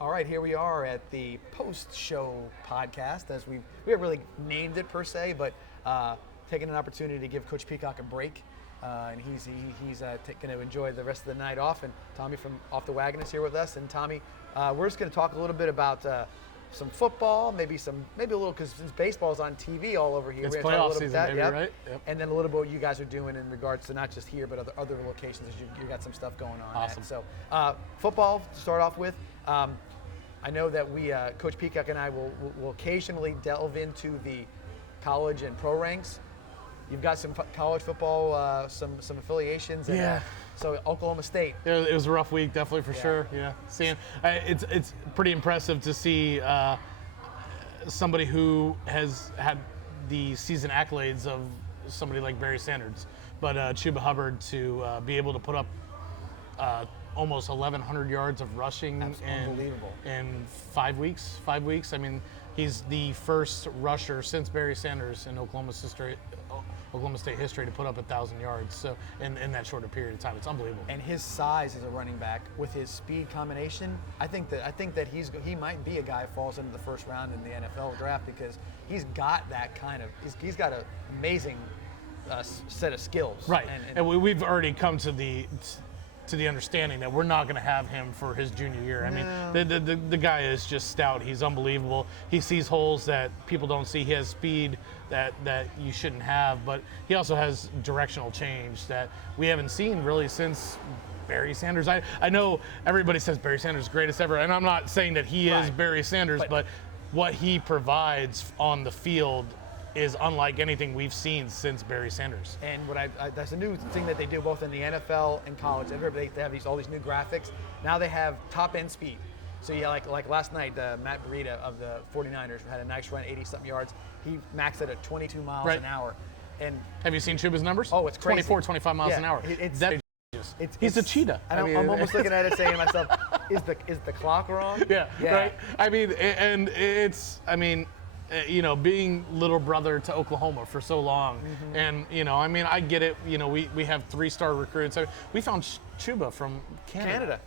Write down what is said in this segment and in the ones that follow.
All right, here we are at the post-show podcast, as we haven't really named it per se, but taking an opportunity to give Coach Peacock a break, and he's going to enjoy the rest of the night off. And Tommy from Off the Wagon is here with us. And Tommy, we're just going to talk a little bit about some football, maybe a little, because since baseball's on TV all over here, it's we're going to talk a playoff little season, bit right? Yep. And then a little bit what you guys are doing in regards to not just here, but other locations. You got some stuff going on. Awesome. So football to start off with. I know that we, Coach Peacock and I, will occasionally delve into the college and pro ranks. You've got some college football, some affiliations. And, yeah. So Oklahoma State. It was a rough week, definitely for sure. Yeah. It's pretty impressive to see somebody who has had the season accolades of somebody like Barry Sanders, but Chuba Hubbard to be able to put up almost 1,100 yards of rushing in 5 weeks. 5 weeks. I mean, he's the first rusher since Barry Sanders in Oklahoma State history to put up 1,000 yards. So in that shorter period of time, it's unbelievable. And his size as a running back with his speed combination, I think that he might be a guy who falls into the first round in the NFL draft, because he's got that kind of he's got an amazing set of skills. Right. And we've already come to the understanding that we're not going to have him for his junior year. I mean, the guy is just stout. He's unbelievable. He sees holes that people don't see. He has speed that you shouldn't have, but he also has directional change that we haven't seen really since Barry Sanders. I know everybody says Barry Sanders is the greatest ever, and I'm not saying that he is Barry Sanders, but what he provides on the field is unlike anything we've seen since Barry Sanders. And that's a new thing that they do both in the NFL and college. They have all these new graphics. Now they have top end speed. So yeah, like last night, Matt Breida of the 49ers had a nice run, 80-something yards. He maxed it at 22 miles an hour. And have you seen Chuba's numbers? Oh, it's crazy. 24, 25 miles an hour. He's a cheetah. And I'm almost looking at it saying to myself, is the clock wrong? Yeah. Right. I mean, and it's, being little brother to Oklahoma for so long. And, I mean, I get it. We have 3-star recruits. We found Chuba from Canada.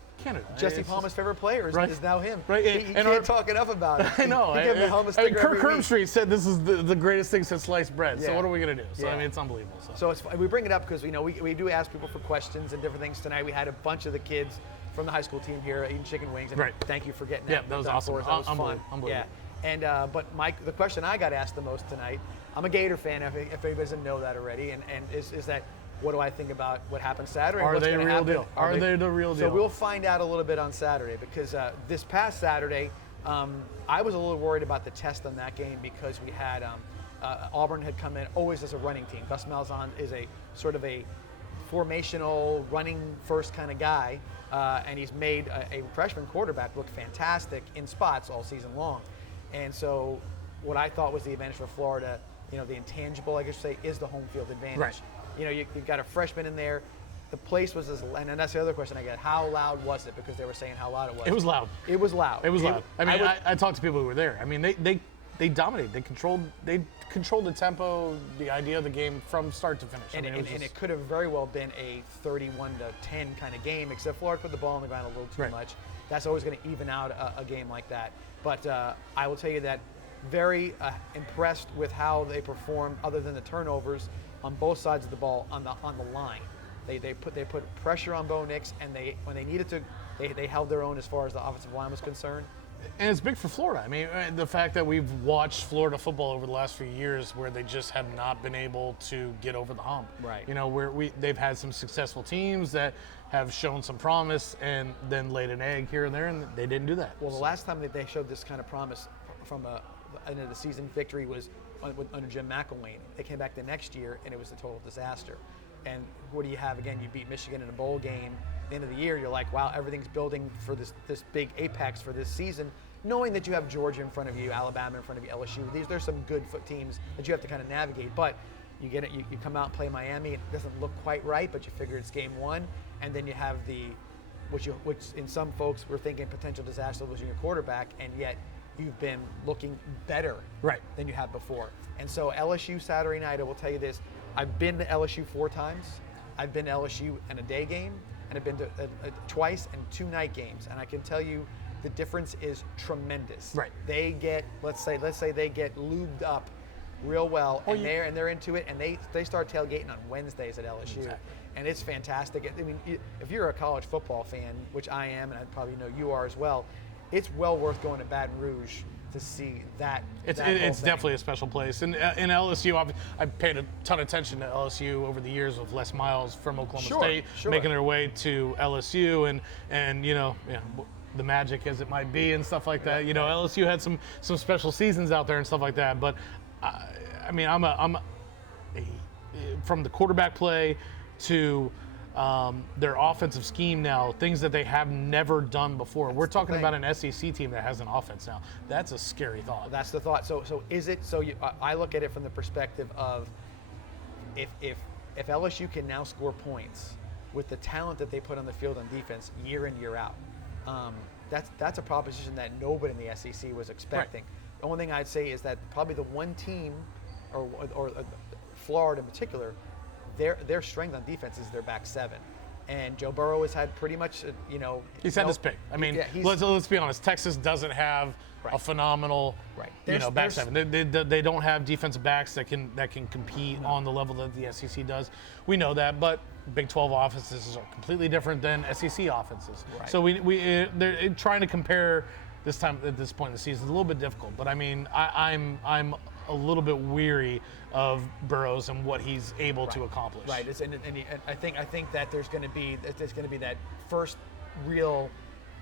Jesse Palmer's favorite player is now him. Right. He can't talk enough about it. I know. Kirk Herbstreit said this is the greatest thing since sliced bread. Yeah. So what are we going to do? So, I mean, it's unbelievable. So we bring it up because, we do ask people for questions and different things. Tonight we had a bunch of the kids from the high school team here eating chicken wings. And thank you for getting that. Yeah, that was awesome. That was fun. Unbelievable. Yeah. And but Mike, the question I got asked the most tonight, I'm a Gator fan, if anybody doesn't know that already, and is that, what do I think about what happened Saturday? Are they the real deal? Are they the real deal? So we'll find out a little bit on Saturday, because this past Saturday, I was a little worried about the test on that game, because we had Auburn had come in always as a running team. Gus Malzahn is a sort of a formational running first kind of guy, and he's made a freshman quarterback look fantastic in spots all season long. And so what I thought was the advantage for Florida, the intangible, I guess you say, is the home field advantage. Right. You've got a freshman in there. The place was and that's the other question I got. How loud was it? Because they were saying how loud it was. It was loud. It was loud. It was loud. I mean, I talked to people who were there. I mean, they dominated. They controlled the tempo, the idea of the game from start to finish. And it could have very well been a 31-10 kind of game, except Florida put the ball on the ground a little too much. That's always going to even out a game like that. But I will tell you that very impressed with how they performed, other than the turnovers, on both sides of the ball on the line. They put pressure on Bo Nix, and when they needed to, they held their own as far as the offensive line was concerned. And it's big for Florida. I mean, the fact that we've watched Florida football over the last few years where they just have not been able to get over the hump. Right. Where they've had some successful teams that have shown some promise and then laid an egg here and there, and they didn't do that. Well, the last time that they showed this kind of promise from end of the season victory was under Jim McElwain. They came back the next year, and it was a total disaster. And what do you have again? You beat Michigan in a bowl game. At the end of the year, you're like, wow, everything's building for this big apex for this season, knowing that you have Georgia in front of you, Alabama in front of you, LSU. There's some good foot teams that you have to kind of navigate. But you get it. You come out and play Miami. It doesn't look quite right, but you figure it's game one, and then you have which in some folks were thinking potential disaster, losing your quarterback, and yet you've been looking better than you have before. And so LSU Saturday night, I will tell you this. I've been to LSU 4 times. I've been to LSU in a day game, and I've been to twice and 2 night games. And I can tell you the difference is tremendous. Right. They get, let's say they get lubed up real well, and they're into it, and they start tailgating on Wednesdays at LSU. Exactly. And it's fantastic. I mean, if you're a college football fan, which I am, and I probably know you are as well, it's well worth going to Baton Rouge to see that. It's thing. definitely a special place. And in LSU, I've paid a ton of attention to LSU over the years with Les Miles from Oklahoma State making their way to LSU, and the Magic as it might be and stuff like that. LSU had some special seasons out there and stuff like that. But I mean, I'm from the quarterback play to their offensive scheme now, things that they have never done before. We're talking about an SEC team that has an offense now. That's a scary thought. That's the thought. So is it? So I look at it from the perspective of if LSU can now score points with the talent that they put on the field on defense year in, year out, that's a proposition that nobody in the SEC was expecting. Right. The only thing I'd say is that probably the one team, or Florida in particular, their strength on defense is their back seven. And Joe Burrow has had pretty much, he's had his pick. I mean, let's be honest. Texas doesn't have a phenomenal, back seven. They don't have defensive backs that can compete on the level that the SEC does. We know that, but Big 12 offenses are completely different than SEC offenses. Right. So they're trying to compare this time at this point in the season is a little bit difficult. But I mean, I'm a little bit weary of Burrows and what he's able to accomplish. Right. And I think that there's going to be that first real,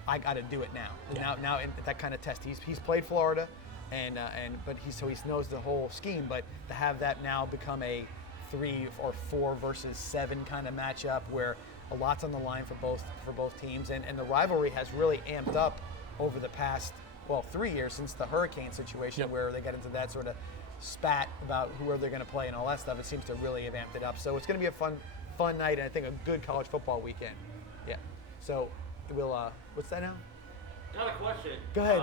I got to do it now. Yeah. Now in that kind of test. He's played Florida, but he knows the whole scheme. But to have that now become a 3 or 4 versus 7 kind of matchup where a lot's on the line for both teams, and the rivalry has really amped up over the past 3 years since the hurricane situation where they got into that sort of spat about who are they going to play and all that stuff. It seems to really have amped it up. So it's going to be a fun night, and I think a good college football weekend. Yeah. So we'll what's that now? Got a question. Go ahead.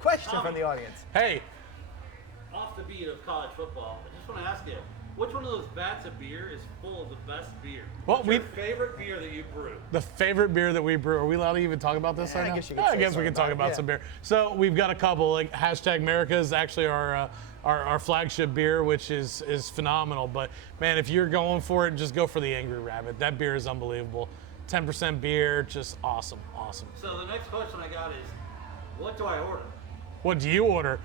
Question Tommy, from the audience. Hey. Off the beat of college football, I just want to ask you, which one of those vats of beer is full of the best beer? What's your favorite beer that you brew? The favorite beer that we brew. Are we allowed to even talk about this right now? I guess we can talk about some beer. So we've got a couple. Like #America is actually our flagship beer, which is phenomenal. But man, if you're going for it, just go for the Angry Rabbit. That beer is unbelievable. 10% beer, just awesome. So the next question I got is, what do I order? What do you order?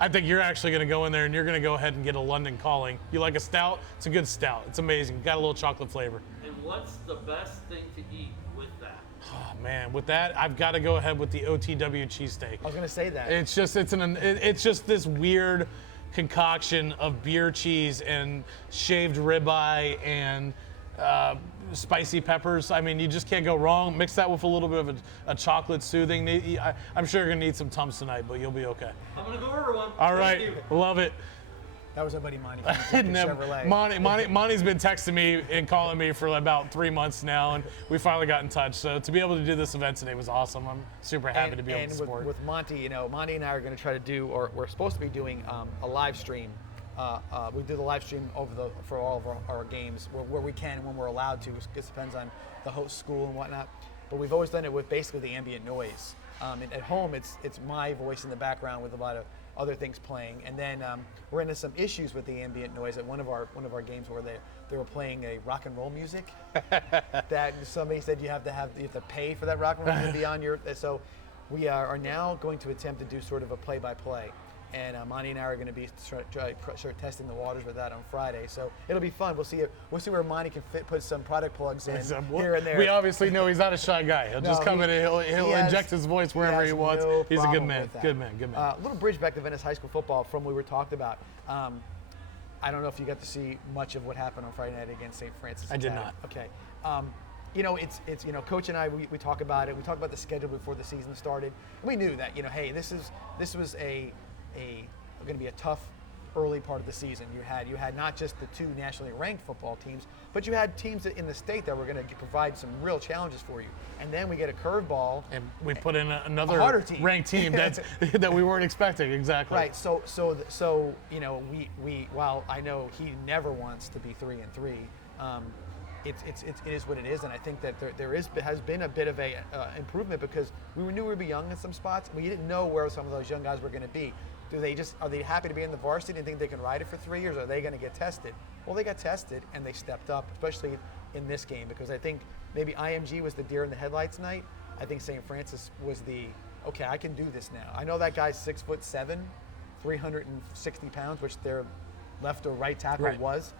I think you're actually going to go in there and you're going to go ahead and get a London Calling. You like a stout? It's a good stout. It's amazing. Got a little chocolate flavor. And what's the best thing to eat with that? Oh man, with that, I've got to go ahead with the OTW cheesesteak. I was going to say that. It's just this weird concoction of beer cheese and shaved ribeye and spicy peppers. I mean, you just can't go wrong. Mix that with a little bit of a chocolate soothing. I'm sure you're going to need some Tums tonight, but you'll be okay. I'm going to go order one. All right. Love it. That was our buddy Monty from Chevrolet. Monty's been texting me and calling me for about 3 months now, and we finally got in touch. So to be able to do this event today was awesome. I'm super happy to be able to support. And with Monty, Monty and I are going to try to do, or we're supposed to be doing a live stream. We do the live stream for all of our games where we can and when we're allowed to. It depends on the host school and whatnot. But we've always done it with basically the ambient noise. At home, it's my voice in the background with a lot of other things playing. And then we're into some issues with the ambient noise at one of our games where they were playing a rock and roll music that somebody said you have to pay for that rock and roll to be on your. So we are now going to attempt to do sort of a play-by-play. And Monty and I are going to be start testing the waters with that on Friday. So it'll be fun. We'll see where Monty can put some product plugs in here and there. We obviously know he's not a shy guy. He'll just come in and he'll inject his voice wherever he wants. He's a good man. Good man. A little bridge back to Venice High School football from what we were talked about. I don't know if you got to see much of what happened on Friday night against St. Francis. I did not. Okay. It's Coach and I we talk about it. We talked about the schedule before the season started. And we knew that hey, this was going to be a tough early part of the season. You had not just the 2 nationally ranked football teams, but you had teams in the state that were going to provide some real challenges for you. And then we get a curveball, and we put in another harder team. Ranked team that we weren't expecting. Exactly. Right. So we while I know he never wants to be 3-3. it is what it is, and I think that has been a bit of a improvement because we knew we would be young in some spots. We didn't know where some of those young guys were going to be. Are they happy to be in the varsity and think they can ride it for 3 years? Or are they going to get tested? Well, they got tested and they stepped up, especially in this game, because I think maybe IMG was the deer in the headlights night. I think St. Francis was okay, I can do this now. I know that guy's 6'7", 360 pounds, which their left or right tackle was.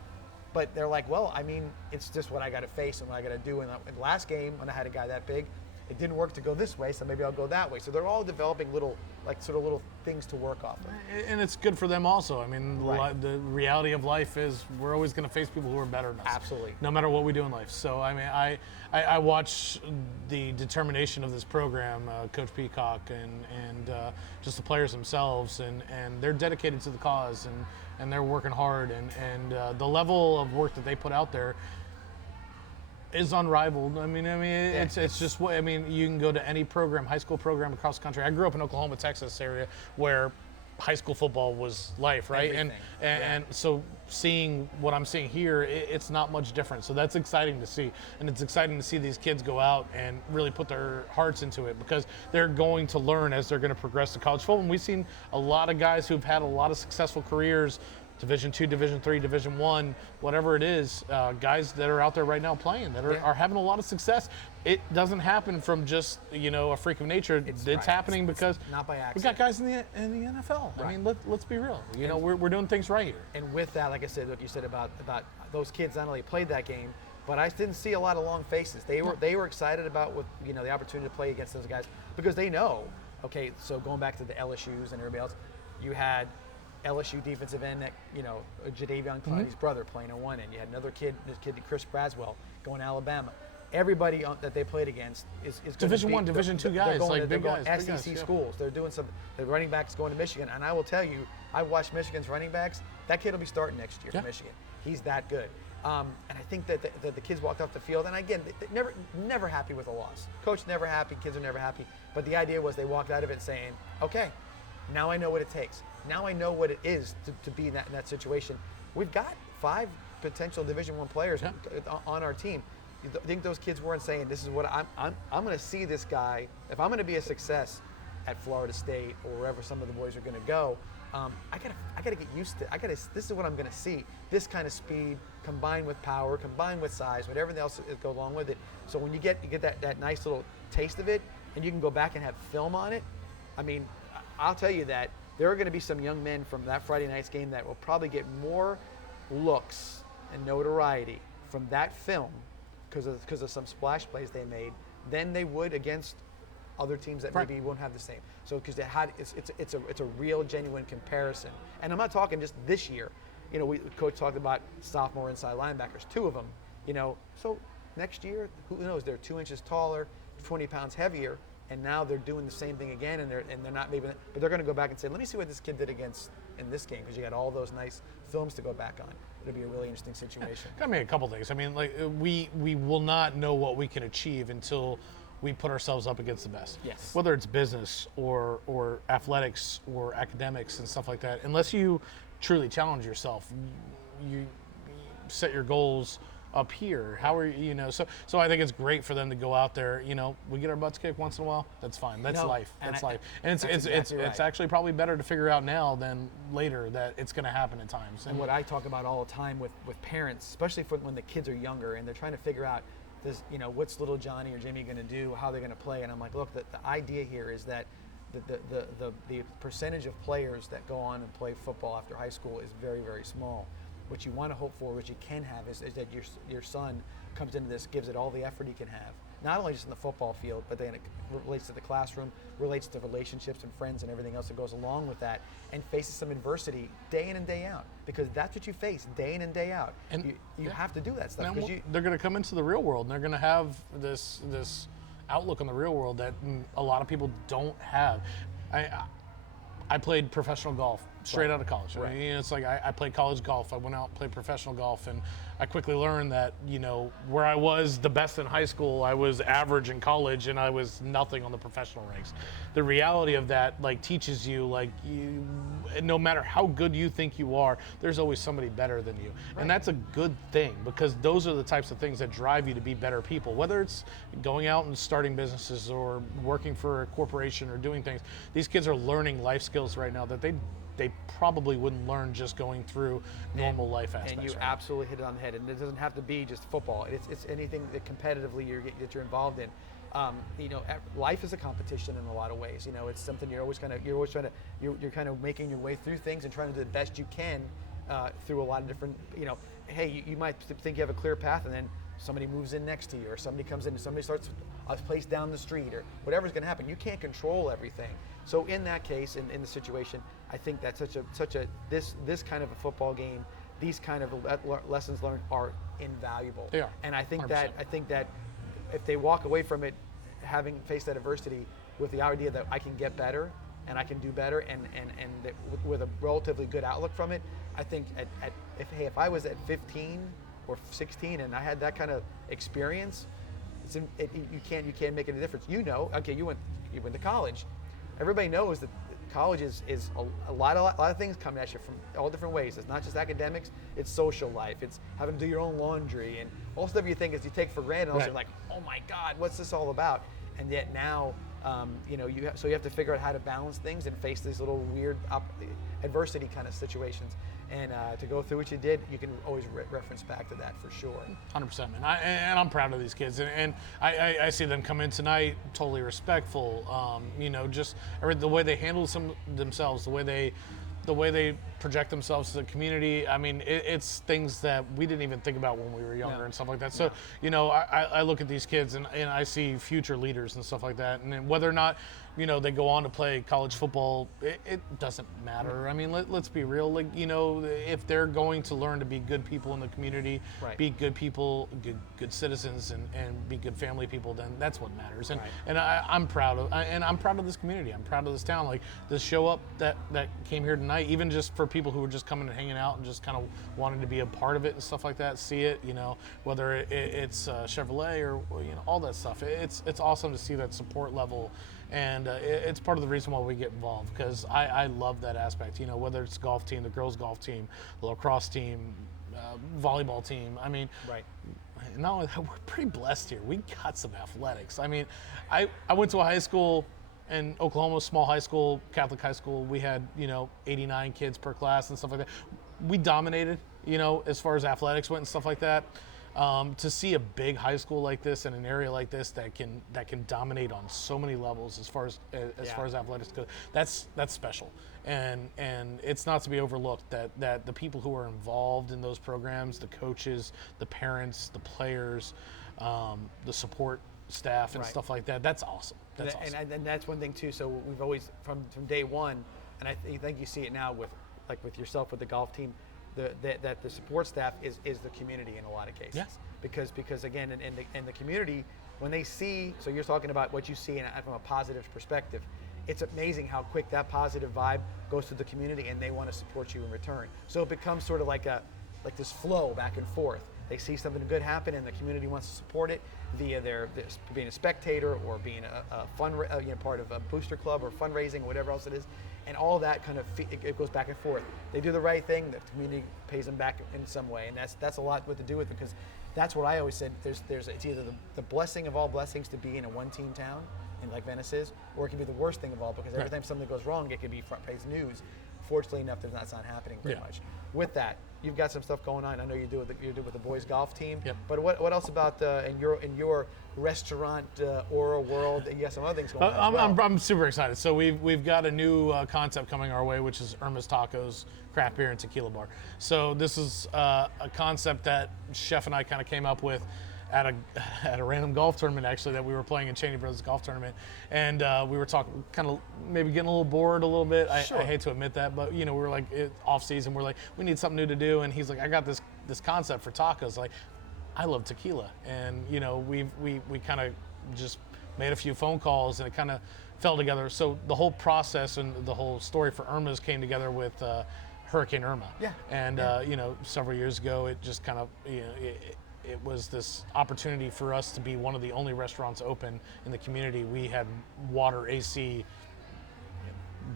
But they're like, well, I mean, it's just what I got to face and what I got to do. And in the last game, when I had a guy that big, it didn't work to go this way, so maybe I'll go that way. So they're all developing little things to work off of. And it's good for them also. I mean, the reality of life is we're always going to face people who are better than us. Absolutely. No matter what we do in life. So, I mean, I watch the determination of this program, Coach Peacock, and just the players themselves, and they're dedicated to the cause, and they're working hard, and the level of work that they put out there is unrivaled. I mean, it's just what, I mean, you can go to any program, high school program across the country. I grew up in Oklahoma, Texas area where high school football was life, right? Everything. And so seeing what I'm seeing here, it's not much different. So that's exciting to see. And it's exciting to see these kids go out and really put their hearts into it, because they're going to learn as they're going to progress to college football. And we've seen a lot of guys who've had a lot of successful careers, Division II, Division III, Division I, whatever it is, guys that are out there right now playing that are having a lot of success. It doesn't happen from just, a freak of nature. It's happening because not by accident. We got guys in the NFL. Right. I mean, let's be real. We're doing things right here. And with that, like I said, what you said about those kids not only played that game, but I didn't see a lot of long faces. They were excited about the opportunity to play against those guys, because they know. Okay, so going back to the LSUs and everybody else, you had LSU defensive end that, Jadeveon Clowney's brother playing on one end. You had another kid, Chris Braswell, going to Alabama. Everybody that they played against is Division I, Division II guys, they're going guys. SEC schools. They're doing the running backs going to Michigan. And I will tell you, I watched Michigan's running backs. That kid will be starting next year for Michigan. He's that good. And I think that the kids walked off the field, and again, never happy with a loss. Coach never happy, kids are never happy. But the idea was they walked out of it saying, okay, now I know what it takes. Now I know what it is to be in that situation. We've got 5 potential Division I players on our team. You think those kids weren't saying, this is what I'm going to see this guy, if I'm going to be a success at Florida State or wherever some of the boys are going to go, I gotta get used to it. This is what I'm going to see. This kind of speed combined with power, combined with size, with everything else that goes along with it. So when you get that nice little taste of it, and you can go back and have film on it, I mean, I'll tell you that there are going to be some young men from that Friday night's game that will probably get more looks and notoriety from that film because of some splash plays they made than they would against other teams that maybe won't have the same. So because it's a real genuine comparison. And I'm not talking just this year. Coach talked about sophomore inside linebackers, 2 of them. So next year, who knows? They're 2 inches taller, 20 pounds heavier. And now they're doing the same thing again, and they're not maybe, but they're going to go back and say, let me see what this kid did in this game, because you got all those nice films to go back on. It'll be a really interesting situation. Got me a couple things. I mean, like we will not know what we can achieve until we put ourselves up against the best. Yes. Whether it's business or athletics or academics and stuff like that, unless you truly challenge yourself, you set your goals up here. How are you? So I think it's great for them to go out there. We get our butts kicked once in a while. That's fine. That's life. That's life. And it's actually probably better to figure out now than later that it's going to happen at times. And what I talk about all the time with parents, especially when the kids are younger and they're trying to figure out this, what's little Johnny or Jimmy going to do, how they're going to play. And I'm like, look, the idea here is that the percentage of players that go on and play football after high school is very, very small. What you want to hope for, what you can have, is that your son comes into this, gives it all the effort he can have. Not only just in the football field, but then it relates to the classroom, relates to relationships and friends and everything else that goes along with that, and faces some adversity day in and day out, because that's what you face day in and day out. And you have to do that stuff. They're going to come into the real world, and they're going to have this outlook on the real world that a lot of people don't have. I played professional golf straight out of college. I mean, it's like I played college golf. I went out and played professional golf, and I quickly learned that, where I was the best in high school, I was average in college, and I was nothing on the professional ranks. The reality of that, teaches you, no matter how good you think you are, there's always somebody better than you. Right. And that's a good thing, because those are the types of things that drive you to be better people, whether it's going out and starting businesses or working for a corporation or doing things. These kids are learning life skills right now that they probably wouldn't learn just going through normal life aspects. And you absolutely hit it on the head. And it doesn't have to be just football. It's anything that competitively that you're involved in. Life is a competition in a lot of ways. It's something you're always kind of making your way through things and trying to do the best you can through a lot of different. Hey, you might think you have a clear path, and then somebody moves in next to you, or somebody comes in and somebody starts a place down the street, or whatever's going to happen. You can't control everything. So in that case, in the situation, I think that this kind of a football game, these kind of lessons learned are invaluable. They are. And I think 100%. that if they walk away from it, having faced that adversity with the idea that I can get better and I can do better, and that with a relatively good outlook from it, I think if I was at 15 or 16 and I had that kind of experience, you can't make any difference. Okay, you went to college. Everybody knows that college is a lot of things coming at you from all different ways. It's not just academics, it's social life, it's having to do your own laundry, and all stuff you think is you take for granted. And also you're like, oh my God, what's this all about? And yet now, you have to figure out how to balance things and face these little weird adversity kind of situations. And to go through what you did, you can always reference back to that for sure. 100%, man. And I'm proud of these kids. And I see them come in tonight totally respectful. Just the way they handle themselves, the way they project themselves to the community. I mean, it's things that we didn't even think about when we were younger and stuff like that. So, I look at these kids and I see future leaders and stuff like that. And then whether or not, they go on to play college football, it doesn't matter. I mean, let's be real. If they're going to learn to be good people in the community, be good people, good citizens, and be good family people, then that's what matters. And I'm proud of this community. I'm proud of this town. Like this show up that came here tonight, even just for people who were just coming and hanging out and just kind of wanting to be a part of it and stuff like that, see it, whether it's Chevrolet or all that stuff. It's awesome to see that support level. And it's part of the reason why we get involved, because I love that aspect, whether it's golf team, the girls golf team, the lacrosse team, volleyball team. I mean, not only that, we're pretty blessed here. We got some athletics. I mean, I went to a high school in Oklahoma, small high school, Catholic high school. We had, 89 kids per class and stuff like that. We dominated, as far as athletics went and stuff like that. To see a big high school like this in an area like this that can dominate on so many levels as far as athletics go, that's special, and it's not to be overlooked that the people who are involved in those programs, the coaches, the parents, the players, the support staff and stuff like that, that's awesome. That's awesome. And that's one thing too. So we've always from day one, and I think you see it now with yourself with the golf team. That the support staff is the community in a lot of cases. Because again, in the community, when they see, so you're talking about what you see from a positive perspective, it's amazing how quick that positive vibe goes to the community, and they want to support you in return. So it becomes sort of like this flow back and forth. They see something good happen, and the community wants to support it via their being a spectator or being a part of a booster club or fundraising or whatever else it is. And all that kind of it goes back and forth. They do the right thing, the community pays them back in some way, and that's a lot what to do with it, because that's what I always said. There's it's either the blessing of all blessings to be in a one-team town, and like Venice is, or it can be the worst thing of all, because every time something goes wrong, it can be front-page news. Fortunately enough, that's not happening very much. With that, you've got some stuff going on. I know you do with the boys golf team. Yep. But what else about in your restaurant aura world? You got some other things going on. As well. I'm super excited. So we've got a new concept coming our way, which is Irma's Tacos Craft Beer and Tequila Bar. So this is a concept that Chef and I kind of came up with at a random golf tournament, actually, that we were playing in Cheney Brothers Golf Tournament, and we were talking, kind of maybe getting a little bored a little bit. Sure. I hate to admit that, but we were like off season. We're like, we need something new to do, and he's like, I got this concept for tacos. Like, I love tequila, and we kind of just made a few phone calls, and it kind of fell together. So the whole process and the whole story for Irma's came together with Hurricane Irma. Yeah. And several years ago, it just kind of it was this opportunity for us to be one of the only restaurants open in the community. We had water, AC,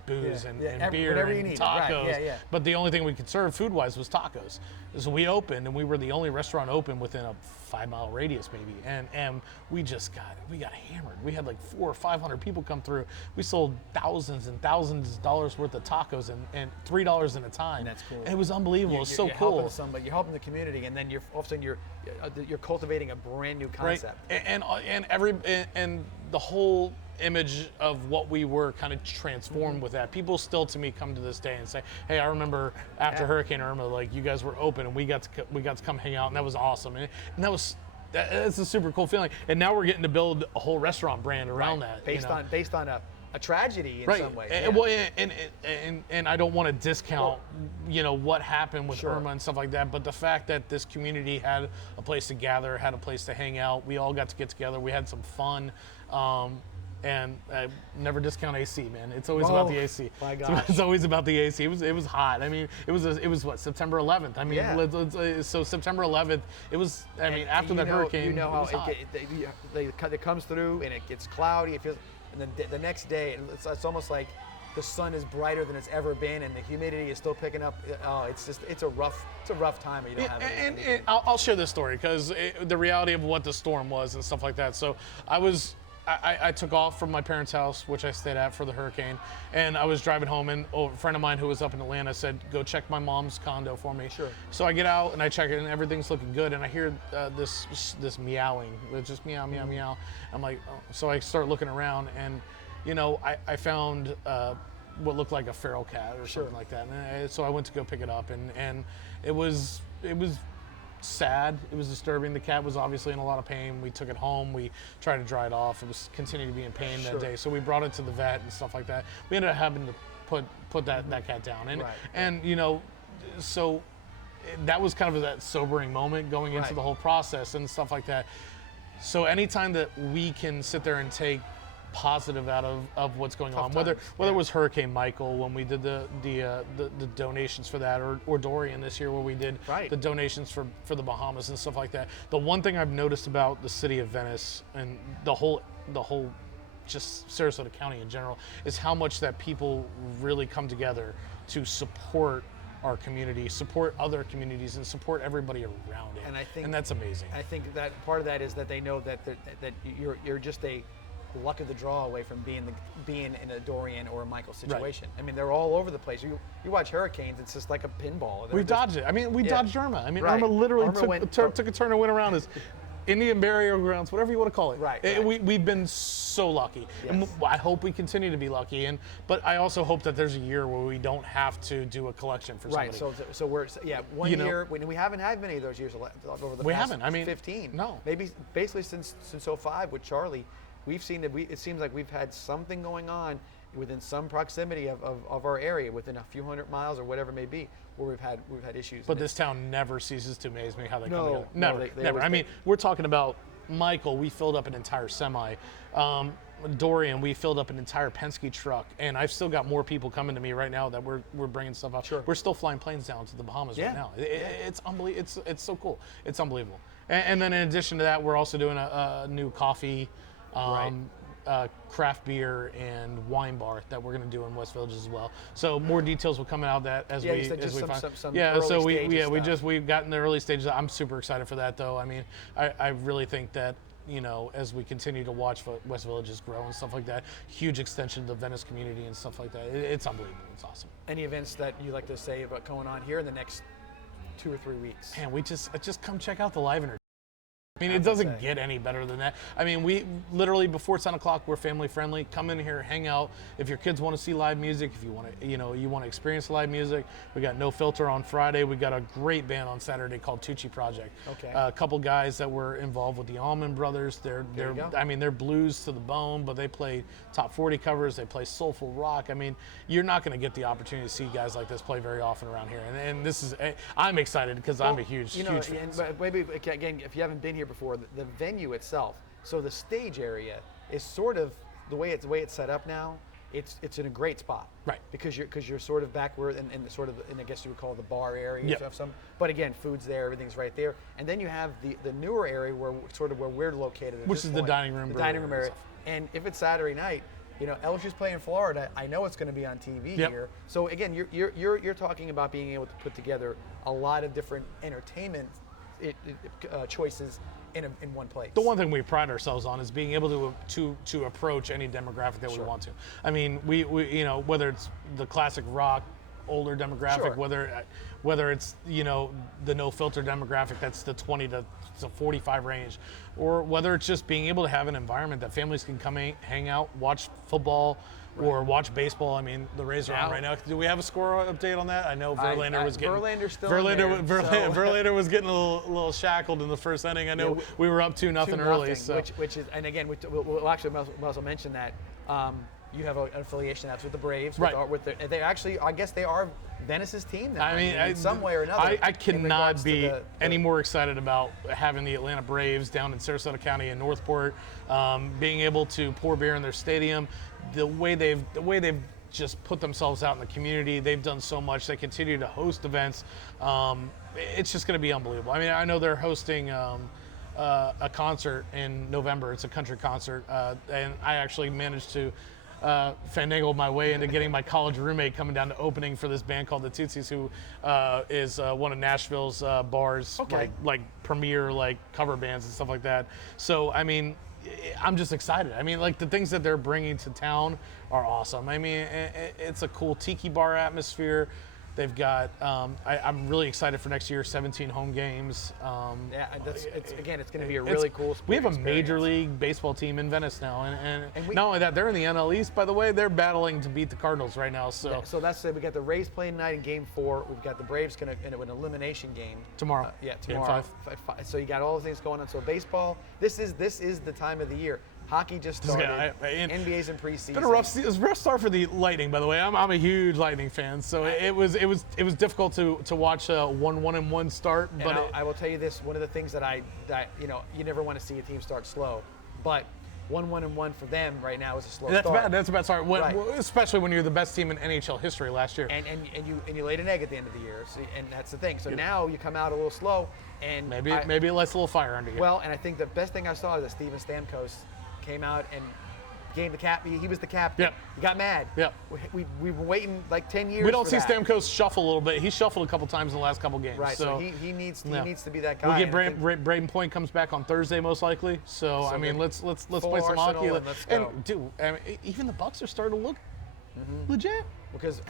booze, and beer and tacos. Right. But the only thing we could serve food-wise was tacos. So we opened, and we were the only restaurant open within a 5-mile radius, maybe. And we got hammered. We had like 400 or 500 people come through. We sold thousands and thousands of dollars worth of tacos and $3 at a time. That's cool. And it was unbelievable. It was so you're cool. Helping somebody, you're helping the community, and then all of a sudden you're cultivating a brand new concept. Right. And the whole image of what we were kind of transformed with that. People still to me come to this day and say, hey, I remember after Hurricane Irma, like you guys were open and we got to come hang out, and that was awesome. And that's a super cool feeling. And now we're getting to build a whole restaurant brand around that. Based on a tragedy in some way. And I don't want to discount what happened with Irma and stuff like that, but the fact that this community had a place to gather, had a place to hang out, we all got to get together, we had some fun. And I never discount AC, man. It's always about the AC. My gosh. It's always about the AC. It was hot. I mean, it was what, September 11th. I mean, so September 11th. It was. I mean, after that hurricane, how it was hot. it comes through and it gets cloudy. It feels, and then the next day, it's almost like the sun is brighter than it's ever been, and the humidity is still picking up. Oh, it's a rough time. You don't have anything. And I'll share this story because the reality of what the storm was and stuff like that. So I took off from my parents' house, which I stayed at for the hurricane, and I was driving home, and a friend of mine who was up in Atlanta said, go check my mom's condo for me. Sure. So I get out, and I check it, and everything's looking good, and I hear this meowing. It's just meow, meow, meow. I'm like, oh. So I start looking around, and, I found what looked like a feral cat or something like that. And so I went to go pick it up, and it was sad. It was disturbing. The cat was obviously in a lot of pain. We took it home. We tried to dry it off. It was continuing to be in pain that day. So we brought it to the vet and stuff like that. We ended up having to put that cat down. And so that was kind of that sobering moment going into the whole process and stuff like that. So anytime that we can sit there and take positive out of what's going on, whether it was Hurricane Michael when we did the donations for that, or Dorian this year where we did the donations for the Bahamas and stuff like that. The one thing I've noticed about the city of Venice and the whole just Sarasota County in general is how much that people really come together to support our community, support other communities, and support everybody around it. And that's amazing. I think that part of that is that they know that you're just a luck of the draw away from being in a Dorian or a Michael situation. I mean, they're all over the place. You watch hurricanes; it's just like a pinball. We dodged it. I mean, we dodged Irma. I mean, Irma literally took a turn and went around as Indian burial grounds, whatever you want to call it. Right. We've been so lucky. Yes. And I hope we continue to be lucky. But I also hope that there's a year where we don't have to do a collection for somebody. Right. So we're one year. We haven't had many of those years over the past 15. No. Maybe basically since 05 with Charlie. We've seen that it seems like we've had something going on within some proximity of our area, within a few hundred miles or whatever it may be, where we've had issues. But this town never ceases to amaze me how they come together. Never. Never. I mean, we're talking about Michael. We filled up an entire semi. Dorian, we filled up an entire Penske truck, and I've still got more people coming to me right now that we're bringing stuff up. Sure. We're still flying planes down to the Bahamas right now. It's unbelievable. It's so cool. It's unbelievable. And then in addition to that, we're also doing a new coffee. Craft beer and wine bar that we're going to do in West Village as well. So more details will come out of that as we find. So we've gotten the early stages. I'm super excited for that though. I mean, I really think that as we continue to watch West Villages grow and stuff like that, huge extension to the Venice community and stuff like that. It's unbelievable. It's awesome. Any events that you like to say about going on here in the next 2 or 3 weeks? Man, we just come check out the live entertainment. I mean, it doesn't get any better than that. I mean, we literally before 10 o'clock, we're family friendly. Come in here, hang out. If your kids want to see live music, if you want to, you want to experience live music, we got No Filter on Friday. We got a great band on Saturday called Tucci Project. Okay. A couple guys that were involved with the Allman Brothers. They're blues to the bone, but they play top 40 covers. They play soulful rock. I mean, you're not going to get the opportunity to see guys like this play very often around here. And this is, I'm excited because I'm a huge fan. But maybe again, if you haven't been here before, the venue itself, so the stage area is sort of the way it's set up now, it's in a great spot, right? Because you're sort of back where in the sort of, and I guess you would call it the bar area. Yep. You have some, but again, food's there, everything's right there, and then you have the newer area where we're located, which is the dining room. The dining room area, and if it's Saturday night, LSU's playing in Florida. I know it's going to be on TV here. So again, you're talking about being able to put together a lot of different entertainment choices in one place. The one thing we pride ourselves on is being able to approach any demographic that we want to. I mean, we whether it's the classic rock, older demographic, whether it's the no filter demographic, that's the 20 to 45 range, or whether it's just being able to have an environment that families can come hang out, watch football. Right. Or watch baseball. I mean, the Rays are on right now. Do we have a score update on that? I know Verlander was getting. Verlander's still Verlander was getting a little shackled in the first inning. I know we were up 2-0 early. So. Which is, and again, we'll actually also mention that you have an affiliation that's with the Braves. Right. They actually, I guess they are Venice's team now. I mean, in some way or another. I cannot be any more excited about having the Atlanta Braves down in Sarasota County in Northport, being able to pour beer in their stadium. The way they've just put themselves out in the community, they've done so much. They continue to host events. It's just going to be unbelievable. I mean, I know they're hosting a concert in November. It's a country concert, and I actually managed to finagle my way into getting my college roommate coming down to opening for this band called the Tootsies, who is one of Nashville's bars, like premier cover bands and stuff like that. So I mean, I'm just excited. I mean, the things that they're bringing to town are awesome. I mean, it's a cool tiki bar atmosphere. They've got, I'm really excited for next year, 17 home games. It's going to be a really cool We have a Major League Baseball team in Venice now. And not only that, they're in the NL East, by the way. They're battling to beat the Cardinals right now. So that's it. We got the Rays playing tonight in Game 4. We've got the Braves in an elimination game. Tomorrow. Tomorrow. Game 5. So you got all those things going on. So baseball, this is the time of the year. Hockey just started. NBA's in preseason. It's been a rough start for the Lightning, by the way. I'm a huge Lightning fan, so it was difficult to watch a 1-1-1 start. But I will tell you this: one of the things that you never want to see a team start slow, but 1-1-1 for them right now is a slow start. That's a bad start, especially when you're the best team in NHL history last year. And you laid an egg at the end of the year, and that's the thing. So now you come out a little slow, and maybe it lights a little fire under you. Well, and I think the best thing I saw is that Steven Stamkos came out and gave the cap. He was the captain. Yep. He got mad. Yep. We've been waiting 10 years. We don't see Stamkos shuffle a little bit. He shuffled a couple times in the last couple games. Right. So he needs to be that guy. We get Braden Point comes back on Thursday most likely. So I mean, let's play some hockey. And let's go. And dude, I mean, even the Bucks are starting to look legit. Because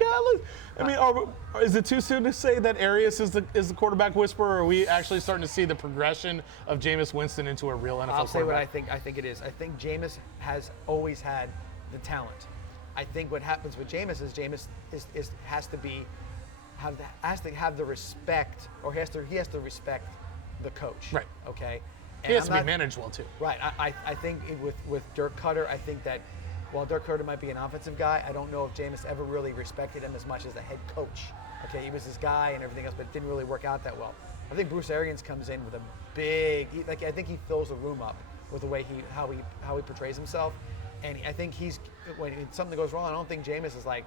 I mean, is it too soon to say that Arias is the quarterback whisperer, or are we actually starting to see the progression of Jameis Winston into a real NFL quarterback? I'll say what I think. I think it is. I think Jameis has always had the talent. I think what happens with Jameis has to have the respect, or he has to respect the coach. Right. Okay. And he has to be managed well too. Right. I think with Dirk Cutter, I think that while Dirk Cutter might be an offensive guy, I don't know if Jameis ever really respected him as much as a head coach. Okay, he was his guy and everything else, but it didn't really work out that well. I think Bruce Arians comes in with a big, I think he fills the room up with the way how he portrays himself, and I think when something goes wrong, I don't think Jameis is like,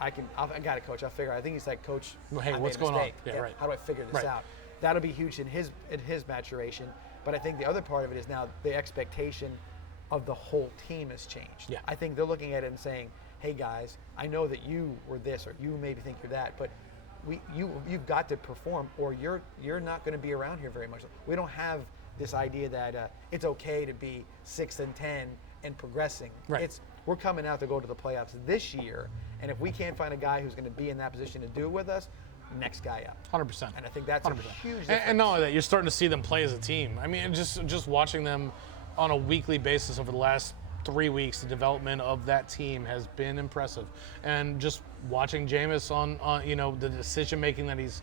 I got it, coach. I'll figure it out. I think he's like, coach, hey, what's going on? Yeah, right. How do I figure this out? That'll be huge in his maturation. But I think the other part of it is now the expectation of the whole team has changed. Yeah. I think they're looking at it and saying, hey guys, I know that you were this or you maybe think you're that, but you've got to perform or you're not going to be around here very much. We don't have this idea that it's okay to be 6-10 and progressing. Right. We're coming out to go to the playoffs this year, and if we can't find a guy who's going to be in that position to do it with us, next guy up. 100%. And I think that's 100%. A huge difference. And not only that, you're starting to see them play as a team. I mean, just watching them on a weekly basis over the last 3 weeks, the development of that team has been impressive. And just watching Jameis on the decision making that he's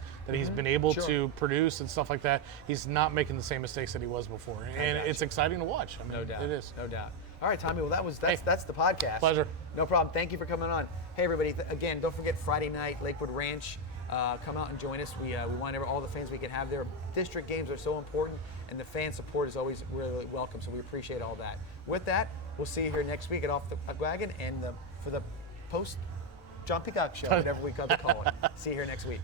been able to produce and stuff like that, he's not making the same mistakes that he was before. And it's exciting to watch. I mean, no doubt. It is. No doubt. All right, Tommy. Well, that's the podcast. Pleasure. No problem. Thank you for coming on. Hey, everybody. Again, don't forget Friday night, Lakewood Ranch. Come out and join us. We want all the fans we can have there. District games are so important, and the fan support is always really welcome, so we appreciate all that. With that, We'll see you here next week at Off the Wagon and for the post John Peacock show, whatever we call it. See you here next week.